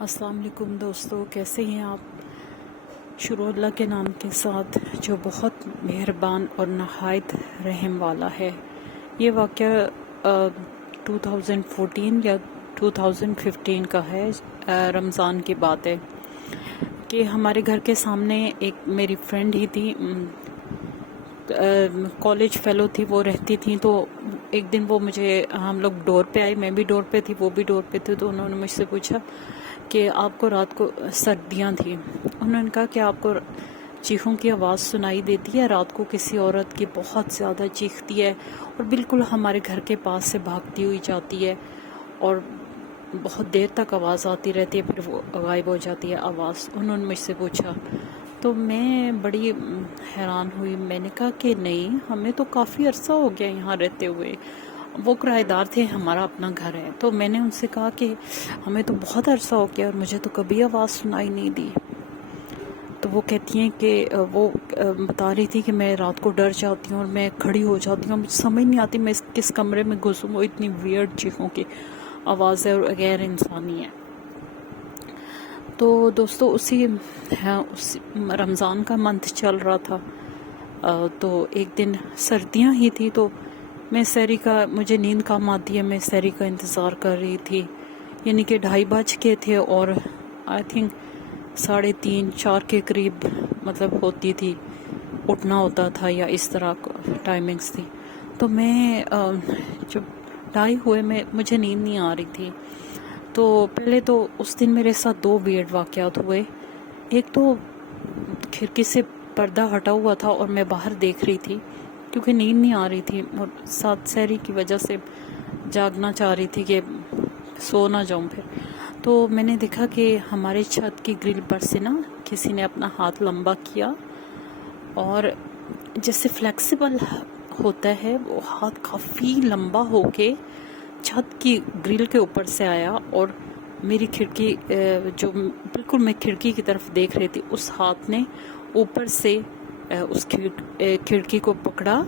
السلام علیکم دوستو، کیسے ہیں آپ؟ شروع اللہ کے نام کے ساتھ جو بہت مہربان اور نہایت رحم والا ہے۔ یہ واقعہ 2014 یا 2015 کا ہے۔ رمضان کی بات ہے کہ ہمارے گھر کے سامنے ایک میری فرینڈ ہی تھی، کالج فیلو تھی، وہ رہتی تھیں۔ تو ایک دن وہ ہم لوگ ڈور پہ آئے، میں بھی ڈور پہ تھی، وہ بھی ڈور پہ تھی۔ تو انہوں نے مجھ سے پوچھا کہ آپ کو رات کو سردیاں تھیں، انہوں نے کہا کہ آپ کو چیخوں کی آواز سنائی دیتی ہے رات کو، کسی عورت کی بہت زیادہ چیختی ہے اور بالکل ہمارے گھر کے پاس سے بھاگتی ہوئی جاتی ہے اور بہت دیر تک آواز آتی رہتی ہے، پھر وہ غائب ہو جاتی ہے آواز۔ انہوں نے مجھ سے پوچھا تو میں بڑی حیران ہوئی۔ میں نے کہا کہ نہیں، ہمیں تو کافی عرصہ ہو گیا یہاں رہتے ہوئے، وہ کرایہ دار تھے، ہمارا اپنا گھر ہے۔ تو میں نے ان سے کہا کہ ہمیں تو بہت عرصہ ہو گیا اور مجھے تو کبھی آواز سنائی نہیں دی۔ تو وہ کہتی ہیں کہ وہ بتا رہی تھی کہ میں رات کو ڈر جاتی ہوں اور میں کھڑی ہو جاتی ہوں، مجھے سمجھ نہیں آتی میں کس کمرے میں گھسوں، وہ اتنی ویئرڈ چیخوں کی آواز ہے اور غیر انسانی ہے۔ تو دوستو اسی رمضان کا منتھ چل رہا تھا، تو ایک دن سردیاں ہی تھی، تو میں سحری کا، مجھے نیند کم آتی ہے، میں سحری کا انتظار کر رہی تھی، یعنی کہ 2:30 بج کے تھے اور آئی تھنک 3:30 4 کے قریب مطلب ہوتی تھی، اٹھنا ہوتا تھا یا اس طرح ٹائمنگز تھی۔ تو میں جب 2:30 ہوئے مجھے نیند نہیں آ رہی تھی۔ تو پہلے تو اس دن میرے ساتھ 2 ویئرڈ واقعات ہوئے۔ ایک تو کھڑکی سے پردہ ہٹا ہوا تھا اور میں باہر دیکھ رہی تھی کیونکہ نیند نہیں آ رہی تھی اور ساتھ سحری کی وجہ سے جاگنا چاہ رہی تھی کہ سو نہ جاؤں پھر۔ تو میں نے دیکھا کہ ہمارے چھت کی گرل پر سے نا کسی نے اپنا ہاتھ لمبا کیا اور جیسے فلیکسیبل ہوتا ہے وہ ہاتھ کافی لمبا ہو کے چھت کی گرل کے اوپر سے آیا اور میری کھڑکی جو بالکل میں کھڑکی کی طرف دیکھ رہی تھی، اس ہاتھ نے اوپر سے اس کھڑکی کو پکڑا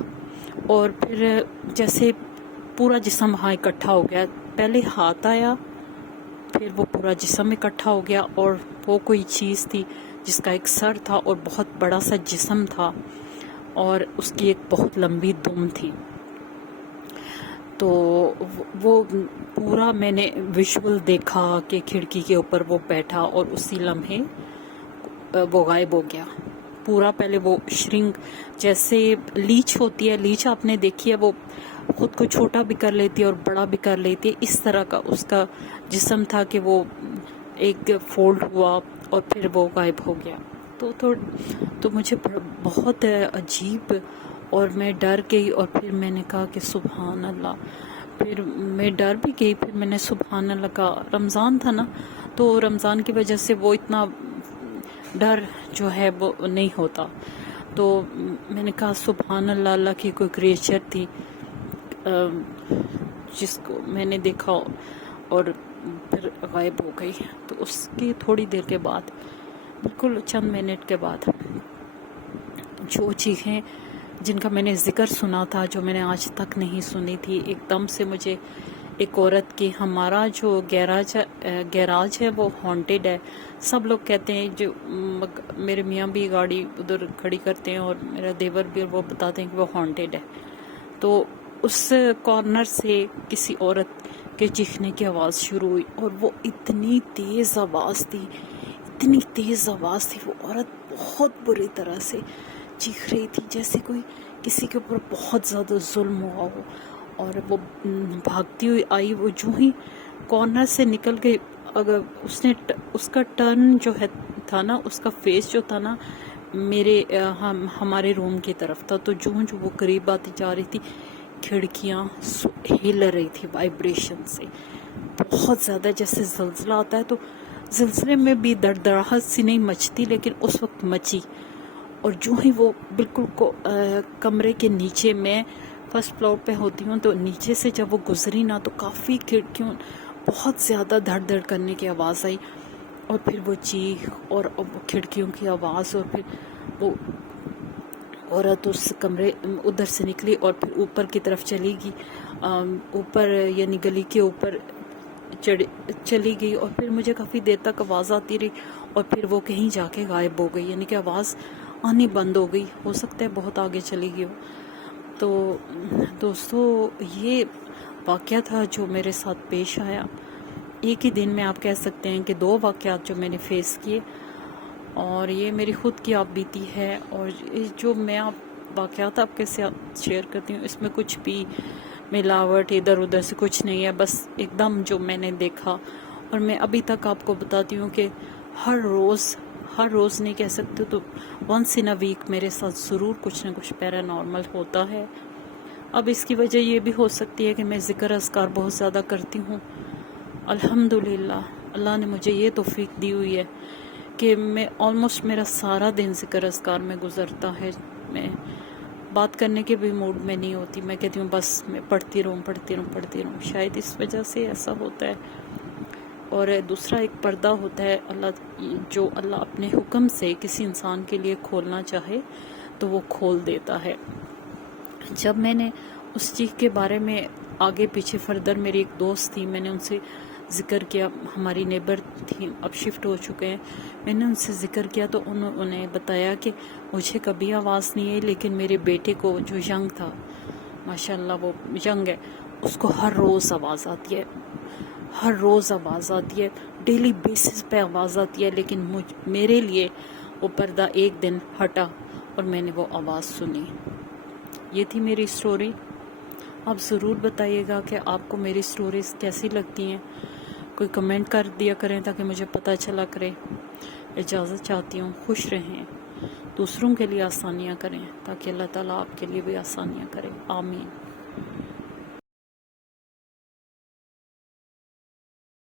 اور پھر جیسے پورا جسم وہاں اکٹھا ہو گیا۔ پہلے ہاتھ آیا، پھر وہ پورا جسم اکٹھا ہو گیا اور وہ کوئی چیز تھی جس کا ایک سر تھا اور بہت بڑا سا جسم تھا اور اس کی ایک بہت لمبی دم تھی۔ تو وہ پورا میں نے ویژول دیکھا کہ کھڑکی کے اوپر وہ بیٹھا اور اسی لمحے وہ غائب ہو گیا پورا۔ پہلے وہ شرنک، جیسے لیچ ہوتی ہے، لیچ آپ نے دیکھی ہے، وہ خود کو چھوٹا بھی کر لیتی ہے اور بڑا بھی کر لیتی ہے، اس طرح کا اس کا جسم تھا کہ وہ ایک فولڈ ہوا اور پھر وہ غائب ہو گیا۔ تو مجھے بہت عجیب اور میں ڈر گئی اور پھر میں نے کہا کہ سبحان اللہ، پھر میں ڈر بھی گئی، پھر میں نے سبحان اللہ کہا۔ رمضان تھا نا، تو رمضان کی وجہ سے وہ اتنا ڈر جو ہے وہ نہیں ہوتا۔ تو میں نے کہا سبحان اللہ، اللہ کی کوئی کریچر تھی جس کو میں نے دیکھا اور پھر غائب ہو گئی۔ تو اس کی تھوڑی دیر کے بعد، بالکل چند منٹ کے بعد، جو چیخیں جن کا میں نے ذکر سنا تھا، جو میں نے آج تک نہیں سنی تھی، ایک دم سے مجھے ایک عورت کی، ہمارا جو گیراج ہے وہ ہانٹیڈ ہے، سب لوگ کہتے ہیں، جو میرے میاں بھی گاڑی ادھر کھڑی کرتے ہیں اور میرا دیور بھی، وہ بتاتے ہیں کہ وہ ہانٹیڈ ہے۔ تو اس کارنر سے کسی عورت کے چیخنے کی آواز شروع ہوئی اور وہ اتنی تیز آواز تھی، اتنی تیز آواز تھی، وہ عورت بہت بری طرح سے چیخ رہی تھی جیسے کوئی کسی کے اوپر بہت زیادہ ظلم ہوا ہو۔ اور وہ بھاگتی ہوئی آئی، وہ جو ہی کارنر سے نکل گئی، اگر اس کا ٹرن جو تھا نا، اس کا فیس جو تھا نا ہمارے روم کی طرف تھا، تو جو وہ قریب آتی جا رہی تھی، کھڑکیاں ہل رہی تھی وائبریشن سے بہت زیادہ، جیسے زلزلہ آتا ہے تو زلزلے میں بھی دڑدڑاہٹ سی نہیں مچتی، لیکن اس وقت مچی۔ اور جو ہی وہ بالکل کمرے کے نیچے، میں فرسٹ فلور پہ ہوتی ہوں، تو نیچے سے جب وہ گزری نا تو کافی کھڑکیوں بہت زیادہ دھڑ دھڑ کرنے کی آواز آئی اور پھر وہ چیخ اور وہ کھڑکیوں کی آواز، اور پھر وہ عورت اس کمرے ادھر سے نکلی اور پھر اوپر کی طرف چلی گئی، اوپر یعنی گلی کے اوپر چلی گئی اور پھر مجھے کافی دیر تک آواز آتی رہی اور پھر وہ کہیں جا کے غائب ہو گئی، یعنی کہ آواز آنی بند ہو گئی، ہو سکتا ہے بہت آگے چلی گئی ہو۔ تو دوستو یہ واقعہ تھا جو میرے ساتھ پیش آیا۔ ایک ہی دن میں آپ کہہ سکتے ہیں کہ 2 واقعات جو میں نے فیس کیے، اور یہ میری خود کی آپ بیتی ہے، اور جو میں آپ واقعات آپ کے ساتھ شیئر کرتی ہوں اس میں کچھ بھی ملاوٹ ادھر ادھر سے کچھ نہیں ہے، بس ایک دم جو میں نے دیکھا۔ اور میں ابھی تک آپ کو بتاتی ہوں کہ ہر روز نہیں کہہ سکتے تو ونس ان اے ویک میرے ساتھ ضرور کچھ نہ کچھ پیرانارمل ہوتا ہے۔ اب اس کی وجہ یہ بھی ہو سکتی ہے کہ میں ذکر اذکار بہت زیادہ کرتی ہوں۔ الحمدللہ اللہ نے مجھے یہ توفیق دی ہوئی ہے کہ میں آلموسٹ میرا سارا دن ذکر اذکار میں گزرتا ہے۔ میں بات کرنے کے بھی موڈ میں نہیں ہوتی، میں کہتی ہوں بس میں پڑھتی رہوں۔ شاید اس وجہ سے ایسا ہوتا ہے۔ اور دوسرا ایک پردہ ہوتا ہے جو اللہ اپنے حکم سے کسی انسان کے لیے کھولنا چاہے تو وہ کھول دیتا ہے۔ جب میں نے اس چیز کے بارے میں آگے پیچھے فردر، میری ایک دوست تھی، میں نے ان سے ذکر کیا، ہماری نیبر تھی، اب شفٹ ہو چکے ہیں، میں نے ان سے ذکر کیا تو انہوں نے بتایا کہ مجھے کبھی آواز نہیں ہے، لیکن میرے بیٹے کو جو ینگ تھا، ماشاءاللہ وہ ینگ ہے، اس کو ہر روز آواز آتی ہے، ڈیلی بیسس پہ آواز آتی ہے، لیکن میرے لیے وہ پردہ ایک دن ہٹا اور میں نے وہ آواز سنی۔ یہ تھی میری سٹوری۔ آپ ضرور بتائیے گا کہ آپ کو میری سٹوریز کیسی لگتی ہیں، کوئی کمنٹ کر دیا کریں تاکہ مجھے پتہ چلا کرے۔ اجازت چاہتی ہوں، خوش رہیں، دوسروں کے لیے آسانیاں کریں تاکہ اللہ تعالیٰ آپ کے لیے بھی آسانیاں کرے، آمین۔